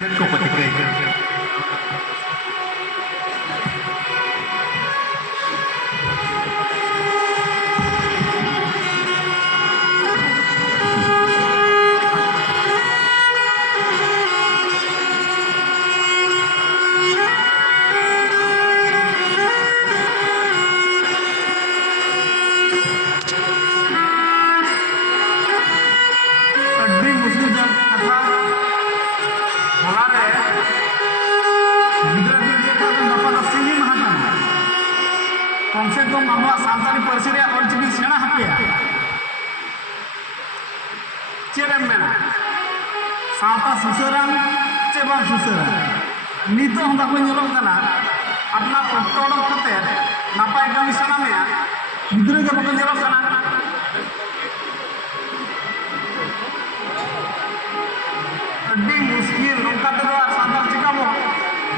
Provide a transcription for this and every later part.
ko patigay. Kadri Muslim jan kata bolare gidra gidra kata dapat asli mahatan konsep to mama santali parsi re olchiki sena hapya cherem mena santa susaran cheba susaran nito handa ko nyolok kana apna okto odok kate napai kami sana meya gidra ge bako nyolok kana Adi muskil nongka tu luar santar jika mau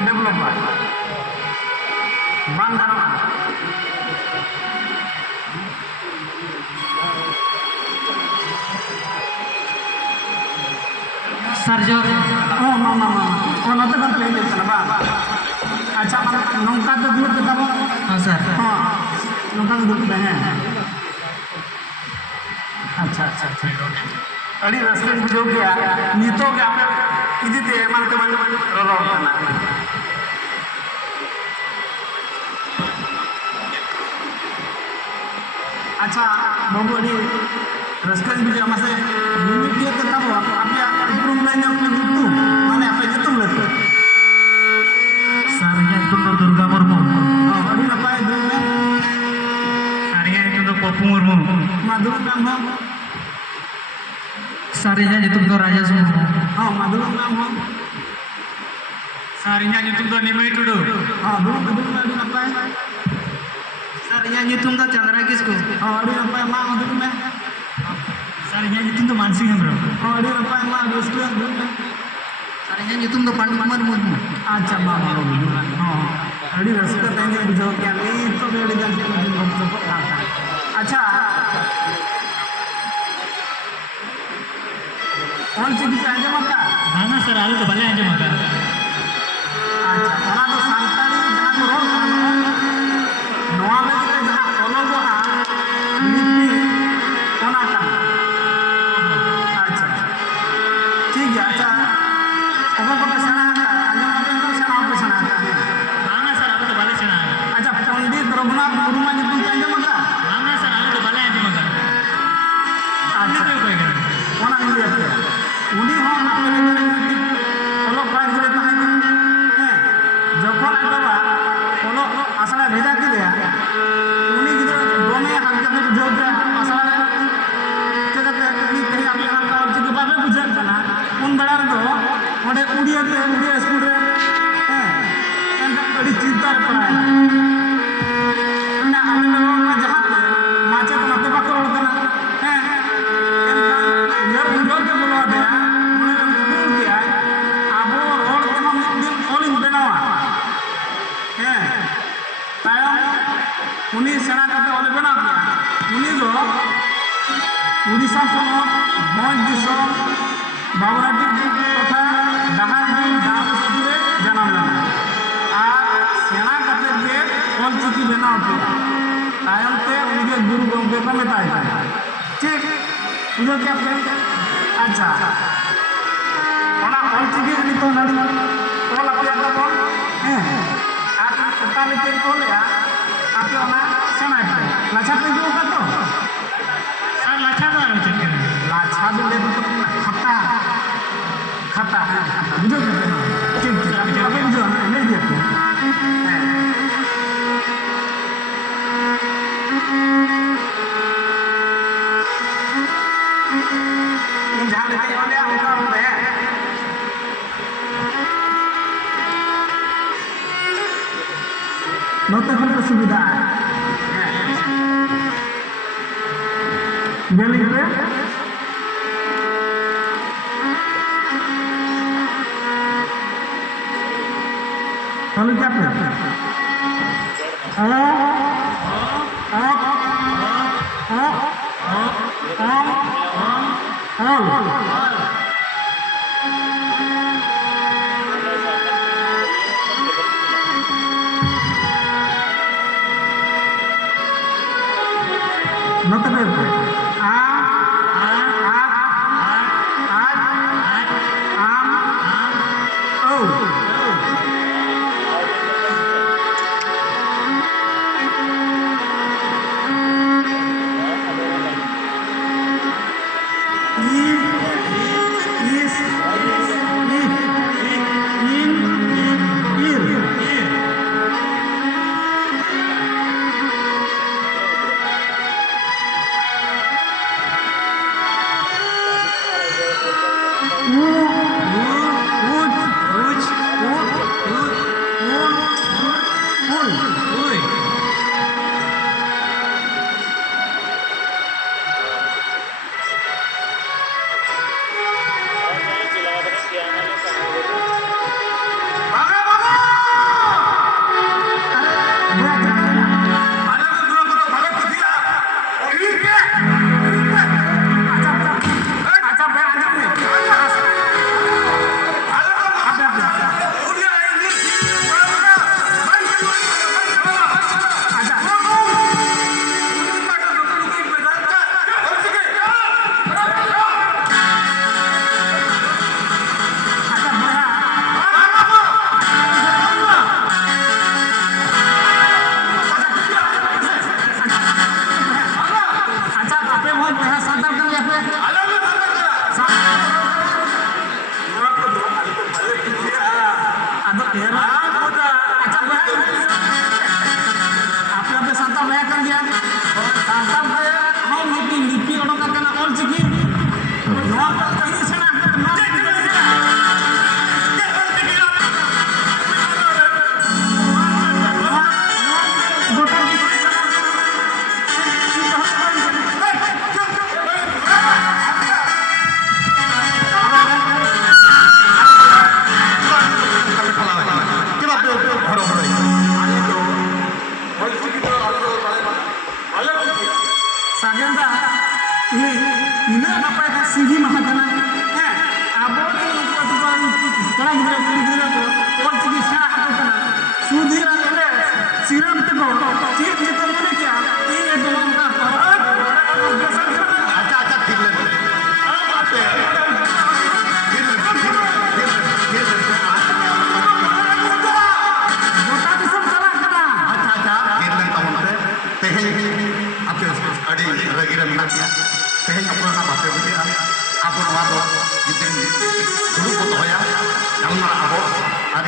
developer bandar Sarjo, oh mama nanti kan play deh sana bang acha nongka tu dulu kita mau sir. nongka tu dulu dah अच्छा अड़ी रस्ते बुझो गया नीतो के आपे इदी ते मान के मान रोरो करना अच्छा बाबू अड़ी रस्ते बुझो हमसे मिनिट ये के तब आपे रूम लाइन में जुटू माने आपे जुटू लेते Sarnya itu tuh Durga Murmu. अड़ी नपाय दूर में Sarnya itu tuh Popu Murmu. माधुर नाम हो Sarnya itu tuh Raja Sumu. हां माधुर नाम हो Sarnya itu tuh Nimai Tudu. हां दूर अड़ी नपाय Sarnya itu tuh Chandra Kisku. हां अड़ी नपाय मां माधुर में Sarnya itu tuh Mansing Bro. हां अड़ी नपाय मां रस्ते दूर में Sarnya itu tuh Pandu Murmu. अच्छा मामा हाँ अड़ी रस्ते तेंगे बुझाओ क्या नहीं तो बेड़ी जान के मुझे लोग को आता अच्छा कौन सी की आंजे मत Mana sir, alu tuh balik aja maka. अच्छा ओना तो सांताली जहां को रोड नोआ में के जहां ओलोगो आ लिपि ओना का अच्छा ठीक है अच्छा ओको को सेना आंजे मत तो सेना पे सेना Mana sir, alu tuh balik sana. अच्छा पंडित रघुनाथ मुर्मू जी तुम आंजे मत Mana sir, alu tuh balik aja maka. अच्छा Itu kau kan. ओना इंडिया पे उनी हो मतलब लेकर ओलो बात करे तो है जखन आगबा ओलो आसला भेजा के दिया उनी गिदर दोने हाथ के बुझो के आसला चलते उनी कहीं आप नाम का और जो बाबे बुझा ना उन बड़ा दो ओडे उड़िया स्कूल रे है एंड बड़ी चिंता पड़ा है ना आने लोग जहां पे माचे तो मत पकड़ होता है घर बुझो के बोला दे उन्हें दूर किया अब वो रोड के हम दिन ओलिंग बनावा है तायम उन्हीं सेना करते ओले बना दिया उन्हीं दो उड़ीसा समूह मौज दिसम बाबुराटी तथा डाहारडी गांव सदुरे जन्म लेना और सेना करते के ओल चिकी बनाव किया तायम ते उनके गुरु गोमके को मिटाया ठीक बुझो क्या अच्छा ओना ओल चिकी नितो नड़ी ओल अपया तबन আর ওকালে তে কোলয়া আপনি ওনা সেনা লাছা पे जो का तो Sir, lacha tuh alu cek. लाछा दे ले तो खाता खाता है बुझो ठीक ठीक आप बुझो नहीं दिया इन जहां लेके वाले उनका पे नोते पर सुविधा दिल्ली पे हेलो क्या पे हेलो हेलो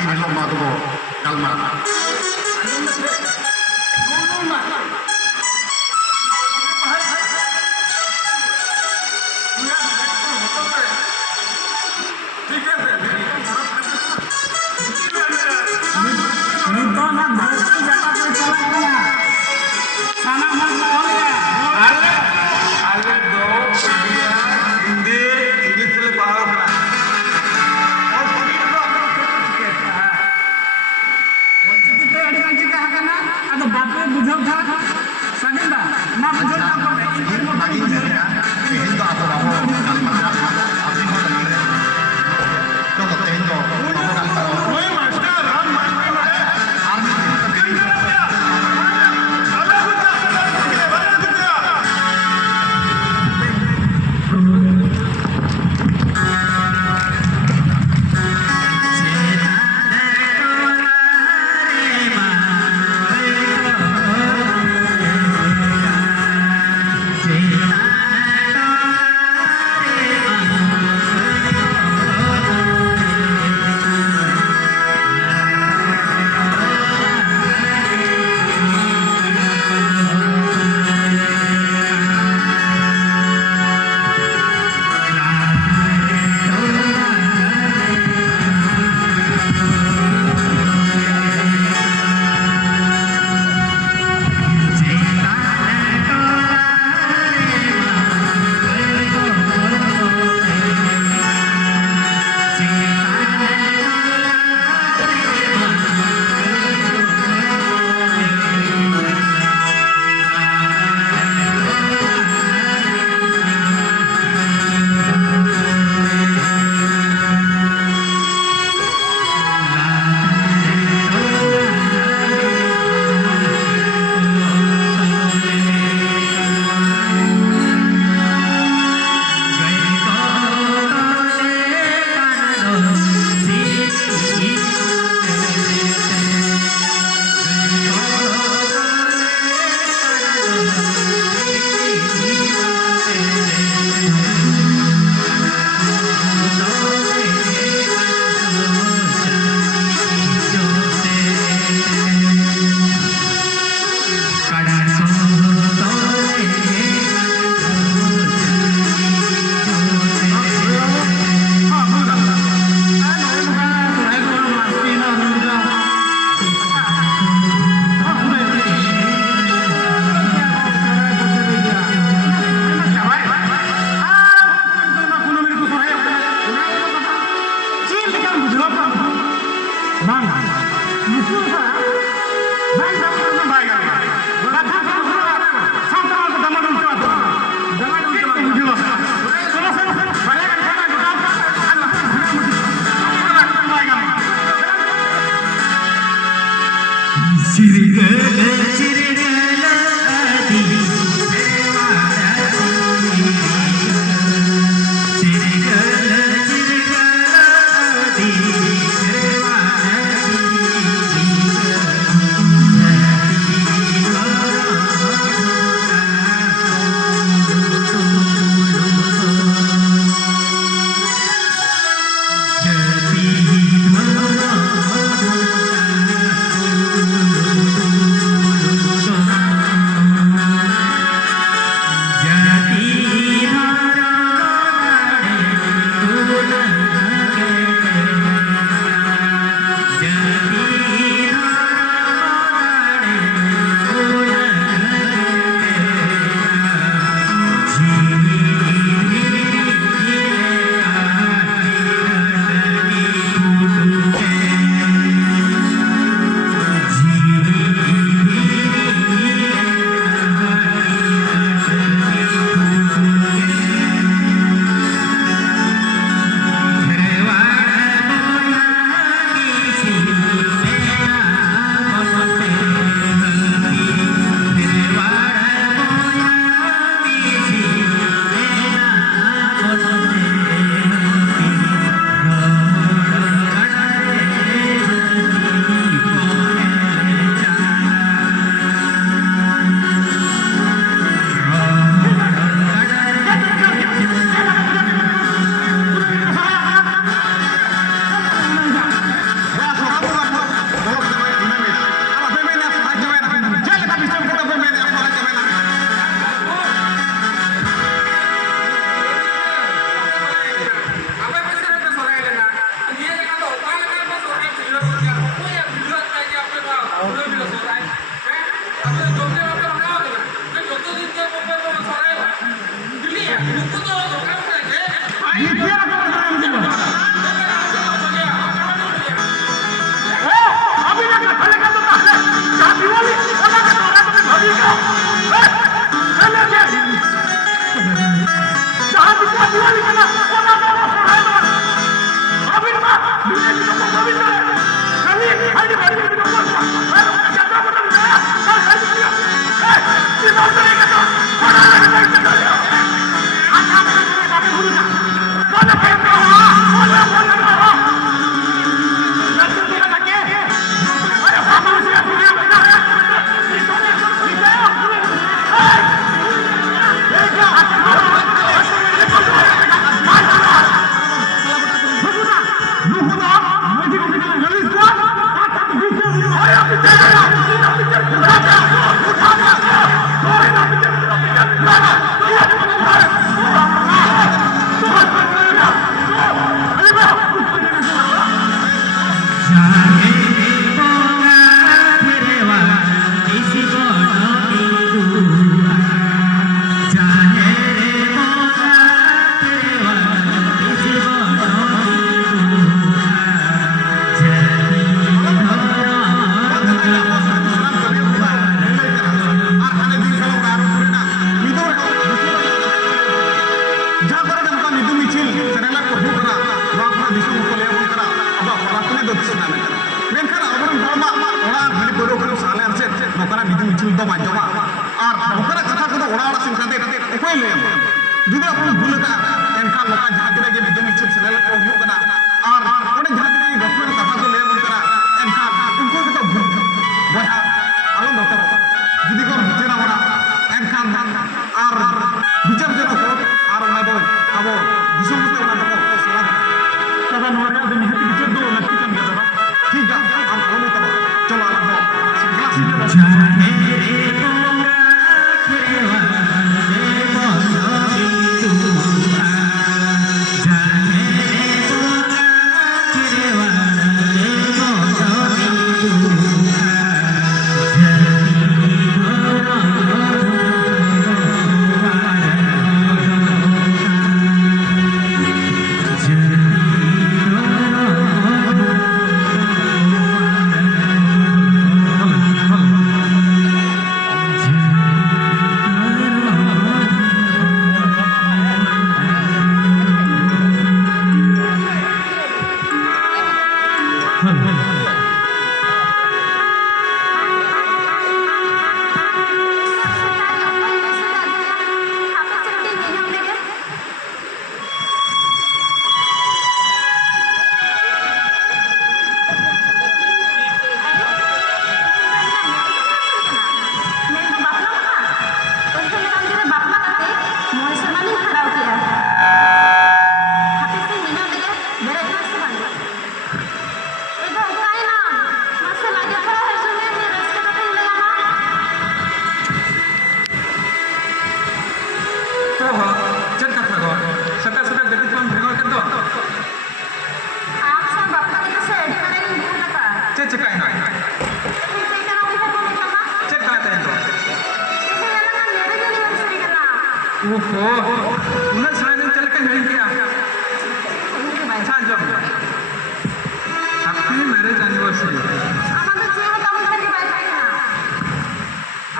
ᱫᱤᱱ ᱦᱤᱞᱳᱜ ᱱᱚᱣᱟ ᱫᱚᱵᱚ ᱜᱟᱞᱢᱟᱨᱟᱜᱼᱟ nonton nak berarti jatah tercolaknya. Sana mas boleh. Ale ale do dia Hindi English le paham na और सभी लोग अपना kita. Kita ada yang kita akan ada bapak bujuk था. Sakin dah. Na bujuk tak boleh. ᱤᱧ ᱚᱱᱟᱜᱤᱧ ᱢᱮᱱᱮᱫᱼᱟ ᱛᱮᱦᱮᱧ ᱫᱚ ᱟᱵᱚ ᱵᱟᱵᱚ ᱜᱟᱞᱢᱟᱨᱟᱜᱼᱟ ᱟᱵᱤᱱ ᱦᱚᱸ ᱞᱟᱹᱜᱤᱫ ᱪᱚᱞᱚ ᱛᱮᱦᱮᱧ ᱫᱚ ᱵᱟᱵᱚ ᱜᱟᱞᱢᱟᱨᱟᱜᱼᱟ Oi master हम master ᱟᱨ ᱢᱤᱫ ᱫᱤᱱ ᱠᱟᱛᱮ ᱤᱧ Jati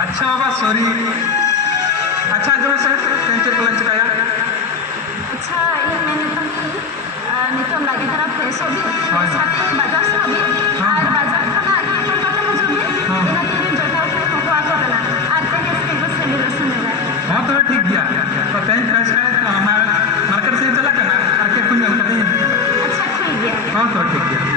अच्छा बाबा सॉरी अच्छा जो सर टेंशन को लंच काया अच्छा ये मैंने नितम लगे तरह फ्रेश होगी साथे बाजार से होगी और बाजार खाना आगे तो कते मुझे भी इना तीन दिन जोटा उठे को आको बना आज तक इसके बस सेलिब्रेशन होगा हां तो ठीक गया तो टेंशन फ्रेश है मार्केट से चला करना आके कुछ करते हैं अच्छा ठीक गया हां तो ठीक गया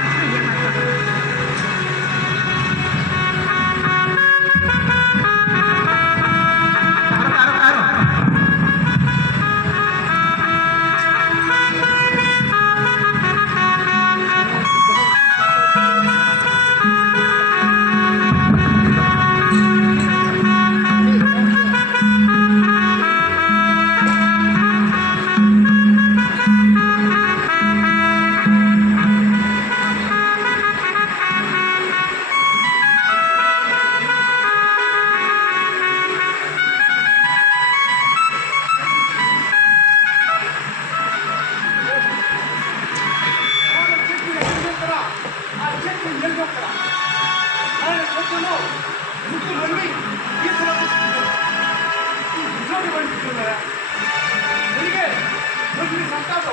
ᱥᱟᱱᱛᱟᱲ ᱫᱚ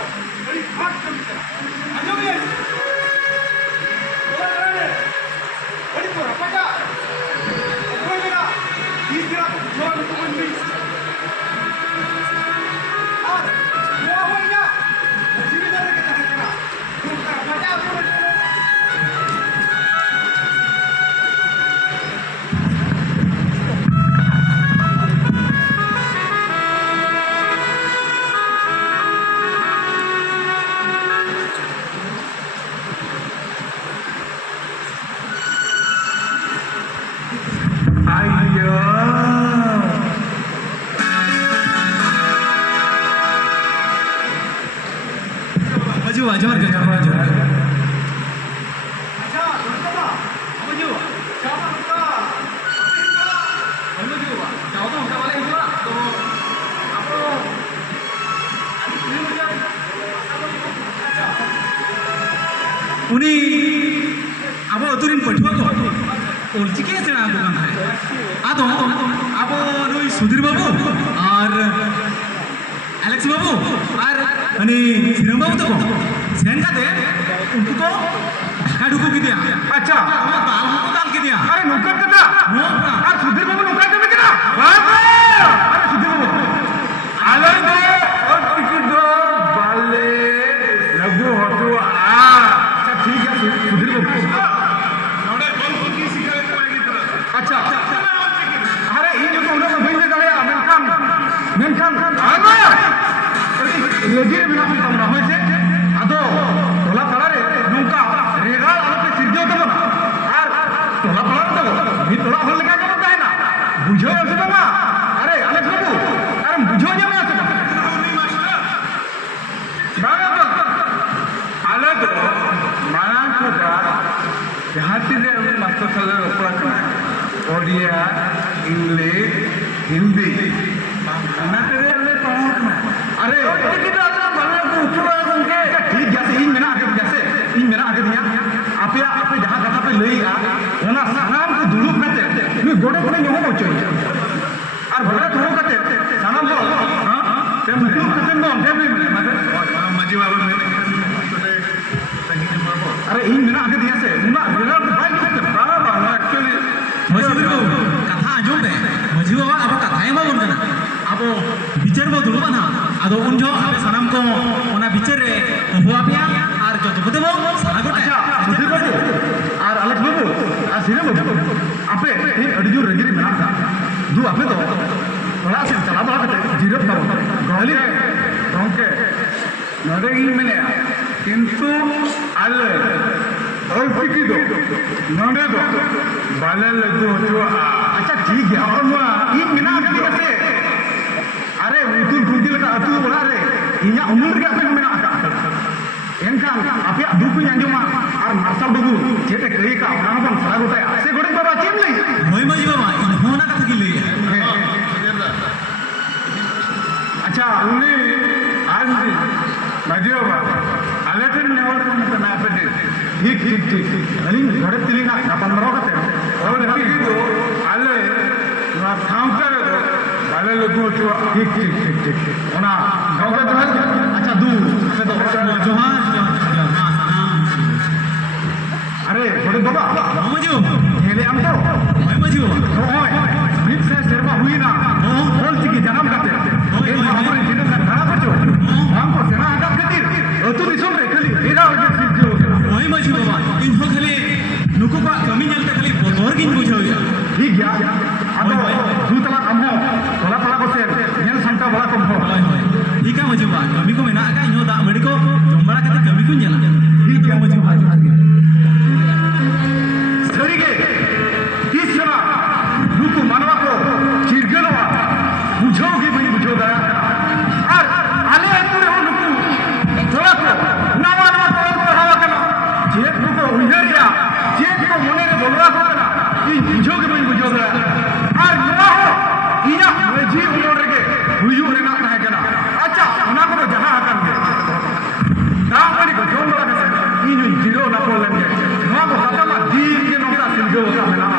ᱟᱹᱰᱤ ᱦᱟᱴ ᱠᱟᱹᱢᱤ ᱠᱟᱱᱟ ᱟᱸᱡᱚᱢᱤᱭᱟᱹ ᱚᱱᱟ ᱠᱟᱨᱚᱱ ᱟᱹᱰᱤ ᱠᱚ ᱨᱟᱯᱟᱪᱟ ᱚᱠᱚᱭ ᱢᱮᱱᱟ ᱛᱤᱥ ᱵᱮᱲᱟ ᱠᱚ ᱵᱩᱡᱷᱟᱹᱣᱟ ᱱᱩᱠᱩ ᱢᱟᱹᱱᱢᱤ ᱟᱨ ᱱᱚᱣᱟ ᱦᱚᱸ ᱤᱧᱟᱹᱜ ᱡᱤᱣᱤᱫᱟᱨ ᱨᱮᱜᱮ ᱛᱟᱦᱮᱸ ᱠᱟᱱᱟ ᱱᱚᱝᱠᱟ ᱨᱟᱯᱟᱪᱟ Maju, jangan kerja maju. अच्छा धन्यवाद मजू siapa kita maju jauh tuh kita balik juga tuh apa ini macam उनी अब तुरिन पठुआ को ओलचिके से ना दुकान है आतो अब रुई सुधीर बाबू और एलेक्स बाबू और अनि सिरम बाबू तो सेन का दे उनको तो ढाका ढुको की दिया अच्छा वो दाल को दाल की दिया अरे नुक्कड़ कदा वो আর সুধীর বাবু নুকা কমে কেনা আরে সুধীর বাবু আলো দে और टिकट दो बाले लघु हटो अच्छा ठीक है सुधीर बाबू नोडे कौन कौन की सिखाले तो लगी तरह अच्छा अरे इन जो उन्होंने भाई ने कहा मेनखान अरे लगी बिना भी कम ना होय से आदो तोला पड़ा रे नुका रेगाल आलोpe सिरजो तो ना আর तोला पड़ा तो भी तोला हल लगा के बताए ना बुझो আছে বাবা আরে আলেক্স বাবু আরে বুঝো যাবে আছে বাবা আলে তো মানা কোটা যাহাতি রে মাস্টার সালে অপরা করা ওড়িয়া ইংলিশ হিন্দি বাংলাতে রে আলে পড়াও না আরে ওই কিটা আছে বাংলা को उठवा गंगे ठीक जैसे इन मेना आगे जैसे इन मेना आगे दिया आपे जहां कथा पे लईआ ओना सानाम को दुलुप कते नु गोडे कोने ᱧᱚᱢᱚ ᱚᱪᱚᱭ আর গোড়া ধরো কতে সানাম বল হ্যাঁ তেম দুলুপ কতে বল তেম মানে মাঝি বাবা মেনে আসলে संगीत बाबू अरे इन मेना आगे दिया से उना मेना भाई कते बाबा बाबा एक्चुअली मजू बाबू कथा आजो बे मजू बाबा अब कथा है बाबू ना अब बिचार बाबू दुलु बना आदो उन जो आबे सनम को ओना बिचार रे हुआ पिया और जो तो बो सारा गोटा अच्छा सुधीर बाबू और अलेक्स बाबू और सिरम बाबू आपे इन अड़ी जो रंगीरी मेना का दू आपे तो थोड़ा से चला बड़ा कते जीरत करो गहली है गंके नोडे इन मेने किंतु आले और टिकी दो नोडे दो बाले लड्डू हटो अच्छा ठीक है और मैं इन मेना आगे दिया से अरे उतुर गुंडी लगा अतु बोला रे इन्या उमुल रे आपे मेना का एनखान आपे दुकु अंजमा और मार्शल बाबू जेटे कई का ओना बन सारा गोटा से गोडे बाबा चेम लई होय मजू बाबा इन होना कथा की लई अच्छा उन्हें आज मजे होगा आलेटन नेवल को मैं पे ठीक ठीक ठीक अलिंग घरे तिलिंगा ना 15 कते और टिकी दो आले ना काउंटर दो बाले लड्डू हटो ठीक ठीक ठीक ठीक ओना गांव का तो अच्छा दू आपे तो जोहार सनम अरे गोडे बाबा मजू हेले हम तो होय मजू होय मित से सेरवा हुई ना बोल चिकी जन्म करते ए हमारे जिने से खड़ा बचो हमको सेना आगा खातिर अतु दिसम रे खाली एरा वजह सिद्धि हो गया होय मजू बाबा इन हो खाली नुको का कमी नेलते खाली बोतोर गिन बुझावया ठीक गया आदो दूतला हमो तोला पला को से नेल संता बड़ा कम हो होय होय ठीक है मजू बाबा कमी को मेना का इनो दा मड़ी को जमबड़ा कते कमी को नेला ठीक है मजू बाबा सरी के किस सना नुको मानवा को चिरगलवा बुझोगी भाई बुझो गया और आले अतुरे हो नुको थोड़ा को नवा नवा तौर पर हवा करना जेट नुको उइहरिया जेट को मने रे बोलवा को ना ई बुझोगी भाई बुझो गया और नवा हो इया जी उलोड रे हुयु रे ना है करना अच्छा ओना को जहां आकर के दा करी को जोन बड़ा के ई नु जीरो ना को लेंगे नवा को खत्म दीन के नोटा सिंगो का मेला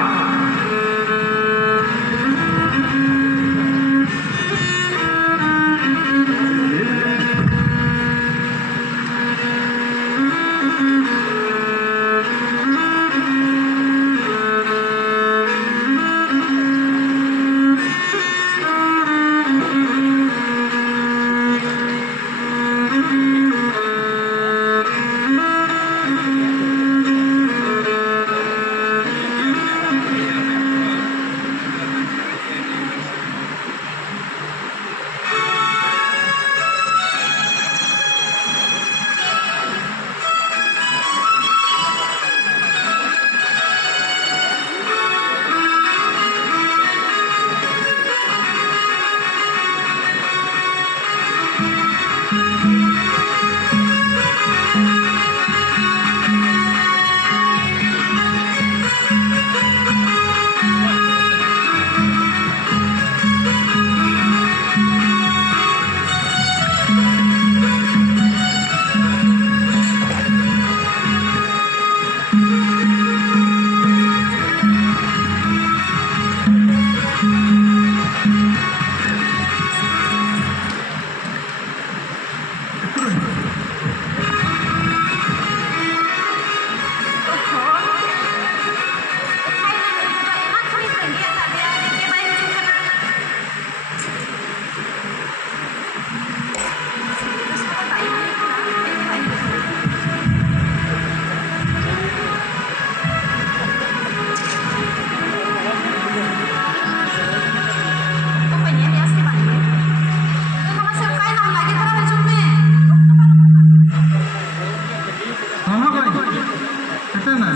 Betul na?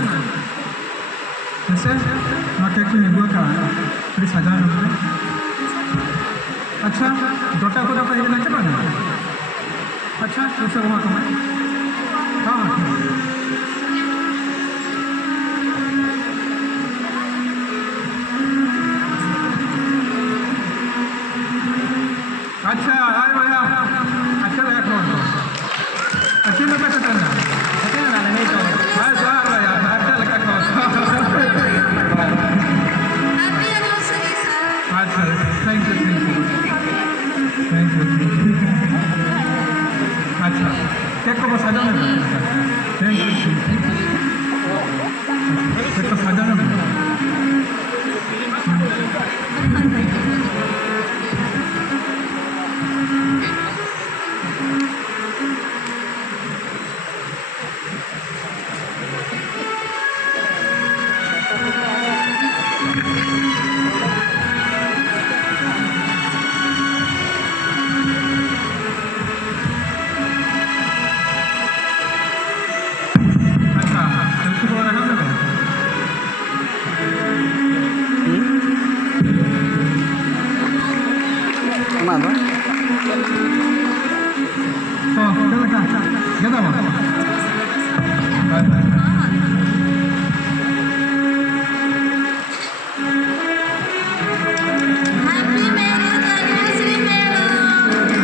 Nasa? Maka ki ibu ka. Terus saja na. अच्छा दोटा को दापा ये नाचे बना अच्छा कैसे हुआ तुम्हें हाँ अच्छा आए भैया अच्छा लगा कौन अच्छी लगा सतना अच्छी लगा नहीं तो बस यार भैया अच्छा लगा कौन Happy anniversary, sir. अच्छा थैंक यू अच्छा केक को सजा ना थैंक यू केक को सजा ना अच्छा सेल्फी को रखा ना Kenapa? oh क्या लगा क्या था वो bye bye Happy marriage anniversary, madam.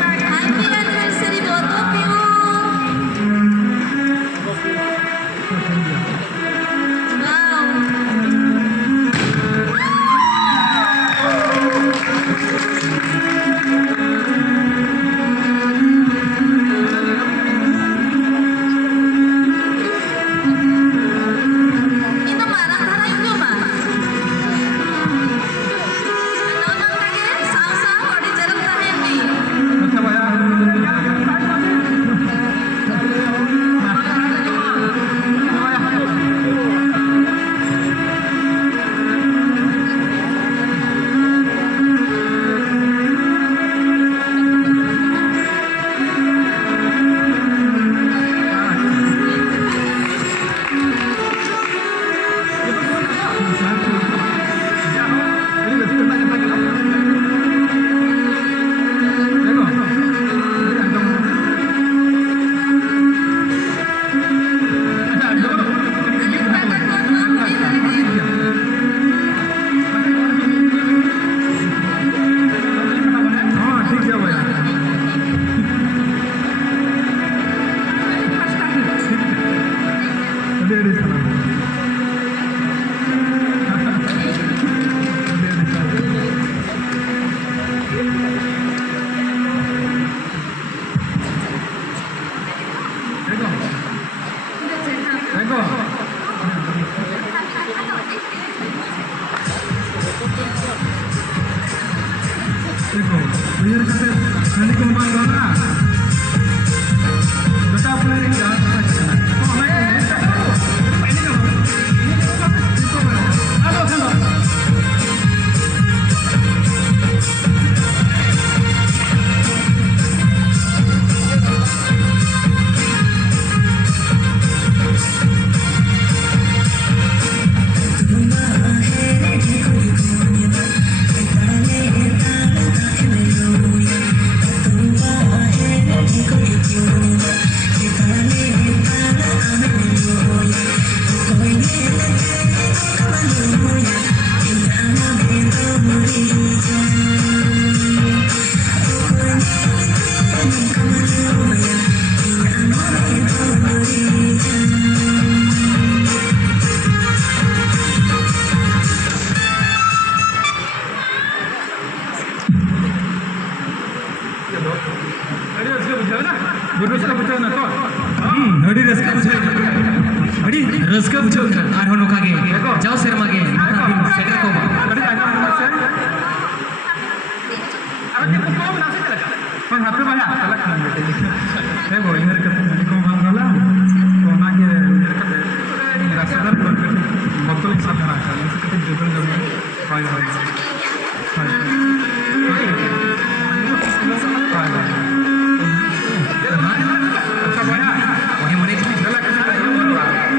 Happy anniversary, both of you. Wow. Itu barang-barang itu, Pak. Nonton lagi, sama-sama di jalan terakhir nih. अच्छा भैया हाँ ठीक है भैया अरे अरे सलाम देखो देखो भैया कहते खाने को मान लो ना बेटा अपने लिए जा हेलो हेलो अरे उसका बुझाओ ना बुरुस का बुझाओ ना तो अड़ी रस का बुझाओ अड़ी रस का बुझाओ आर हो नोका गे जाओ शर्मा गे सेटर को अरे आजा से अरे ये को ना से चला पर हाथ पे भैया चला खाने बेटे देखो इधर का को मान वाला तो ना के इधर का रास्ता पर बोतल के साथ रखा है इसके जुगल जब पाई है अच्छा भैया वही मने चला कैसे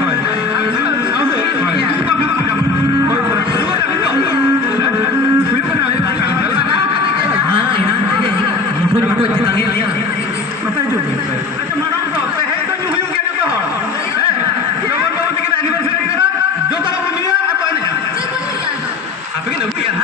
tangi liya. Nota hijau. Acha madam ko tehe to nyuyu ge ne hor. Jogon babu tikin anniversary kara jota ko niya apa ne. Apa ke nabu ya.